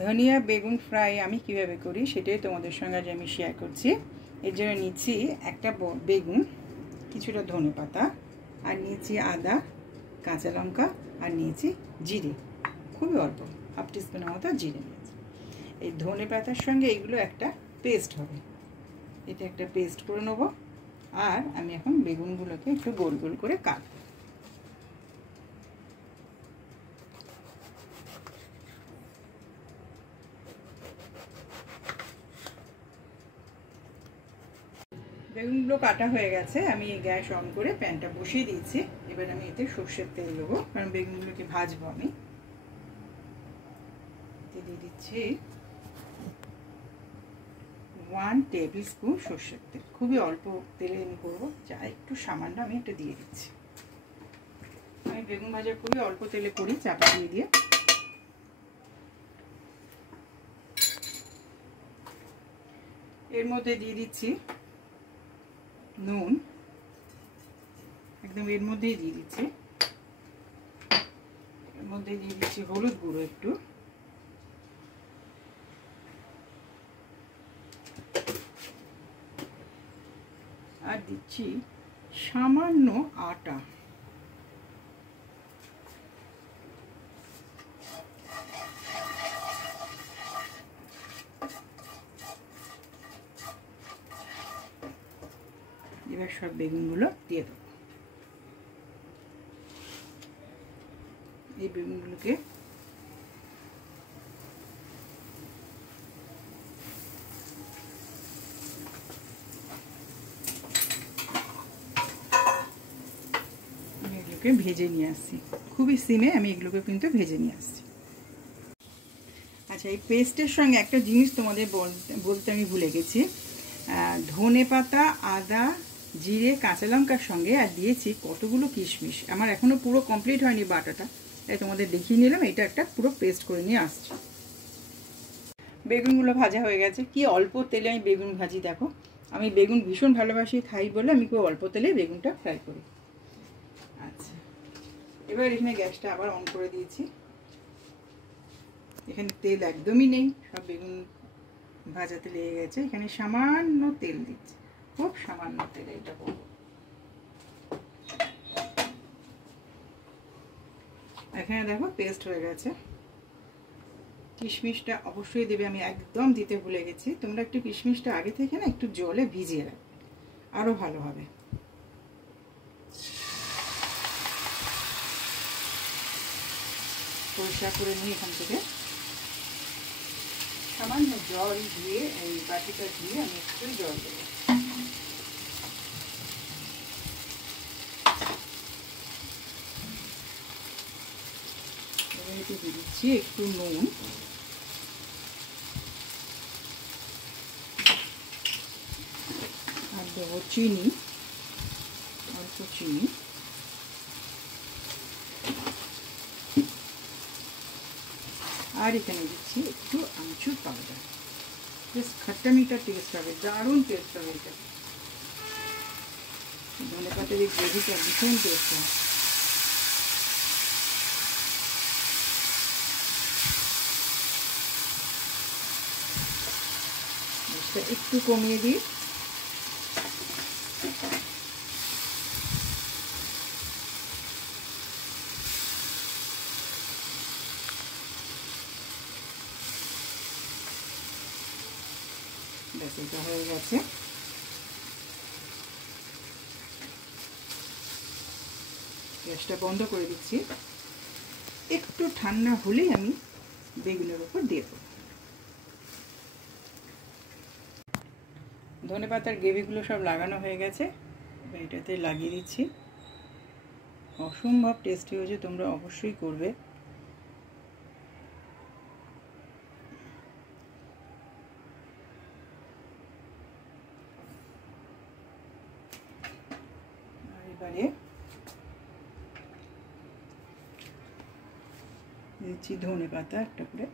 ধনিয়া বেগুন ফ্রাই আমি কিভাবে করি সেটাই তোমাদের সঙ্গে আজ আমি শেয়ার করছি। এর জন্য নিচ্ছি একটা বেগুন, কিছুটা ধনেপাতা, আর নিয়েছি আদা, কাঁচা লঙ্কা, আর নিয়েছি জিরে, খুবই অল্প, হাফ টিস্পুনের মতো জিরে নিয়েছি। এই ধনেপাতার সঙ্গে এইগুলো একটা পেস্ট হবে, এটা একটা পেস্ট করে নেবো। আর আমি এখন বেগুনগুলোকে একটু গোল গোল করে কাটবো। বেগুনগুলো কাটা হয়ে গেছে, আমি গ্যাস অন করে প্যানটা বসিয়ে দিয়েছি। এবার আমি এতে সর্ষের তেল দেবো, কারণ বেগুনগুলোকে ভাজবো। আমি দিয়ে দিচ্ছি 1 টেবিল স্পুন সর্ষের তেল, খুবই অল্প তেলে আমি করবো, যা একটু সামান্য আমি একটু দিয়ে দিচ্ছি। আমি বেগুন ভাজা খুবই অল্প তেলে করি, চাপা দিয়ে দিয়ে। এর মধ্যে দিয়ে দিচ্ছি নুন, একদম এর মধ্যেই দিয়ে দিচ্ছি। এর মধ্যে দিয়ে দিচ্ছি হলুদ গুঁড়ো একটু, আর দিচ্ছি সামান্য আটা। এবার সব বেগুনগুলো দিয়ে দেবো। এই বেগুনগুলোকে ভেজে নিয়ে আসছি, খুবই সিমে আমি এগুলোকে কিন্তু ভেজে নিয়ে আসছি। আচ্ছা, এই পেস্টের সঙ্গে একটা জিনিস তোমাদের বলতে আমি ভুলে গেছি। ধনেপাতা, আদা, জিরে, কাঁচা লঙ্কার সঙ্গে আর দিয়েছি কতগুলো কিশমিশ। আমার এখনো পুরো কমপ্লিট হয়নি বাটাটা, তাই তোমাদের দেখিয়ে নিলাম। এটা একটা পুরো পেস্ট করে নিয়ে আসছি। বেগুনগুলো ভাজা হয়ে গেছে, কি অল্প তেলে আমি বেগুন ভাজি দেখো। আমি বেগুন ভীষণ ভালোবাসি, খাই বলে আমি খুব অল্প তেলে বেগুনটা ফ্রাই করি। আচ্ছা, এবার এখানে গ্যাসটা আবার অন করে দিয়েছি। এখানে তেল একদমই নেই, সব বেগুন ভাজাতে লেগে গেছে। এখানে সামান্য তেল দিচ্ছি, খুব সামান্য তেল এটা করবো। এখানে দেখো পেস্ট হয়ে গেছে। কিশমিশটা অবশ্যই দেবে, আমি একদম দিতে ভুলে গেছি। তোমরা একটু কিশমিশটা আগে থেকে না একটু জলে ভিজিয়ে রাখবে, আরো ভালো হবে। পরিষ্কার করে নিয়ে এখান থেকে সামান্য জল দিয়ে, এই বাটিটা দিয়ে আমি একটু জল দেবো। এবার এতে দিয়ে দিচ্ছি একটু নুন, আর দেবো চিনি, অল্প চিনি, আর এখানে দিচ্ছি একটু আমচুর পাউডার। বেশ খট্টা মিঠা টেস্ট হবে, দারুণ টেস্ট হবে এটা। ধনেপাতার এই গ্রেভিটা ভীষণ টেস্ট হয়। একটু কমিয়ে দিই। ব্যাস, এটা হয়ে গেছে। গ্যাসটা বন্ধ করে দিচ্ছি। একটু ঠান্ডা হলেই আমি বেগুনের উপর দিয়ে দেবো। ধনেপাতার গ্রেভিগুলো সব লাগানো হয়ে গেছে, এবার এটাতে লাগিয়ে দিচ্ছি। অসম্ভব টেস্টি হয়েছে, তোমরা অবশ্যই করবে। আর এবারে দিচ্ছি ধনেপাতা একটা করে।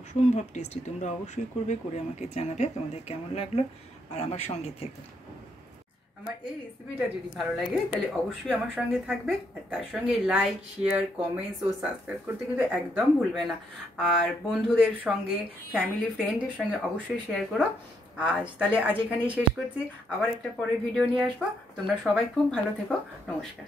অসম্ভব টেস্টি। তোমরা অবশ্যই করবে, করে আমাকে জানাবে তোমাদের কেমন লাগলো, আর আমার সঙ্গে থেকো। আমার এই রেসিপিটা যদি ভালো লাগে তাহলে অবশ্যই আমার সঙ্গে থাকবে, আর তার সঙ্গে লাইক, শেয়ার, কমেন্টস ও সাবস্ক্রাইব করতে কিন্তু একদম ভুলবে না। আর বন্ধুদের সঙ্গে, ফ্যামিলি, ফ্রেন্ডের সঙ্গে অবশ্যই শেয়ার করো। তাহলে আজ এখানেই শেষ করছি, আবার একটা পরের ভিডিও নিয়ে আসবো। তোমরা সবাই খুব ভালো থেকো। নমস্কার।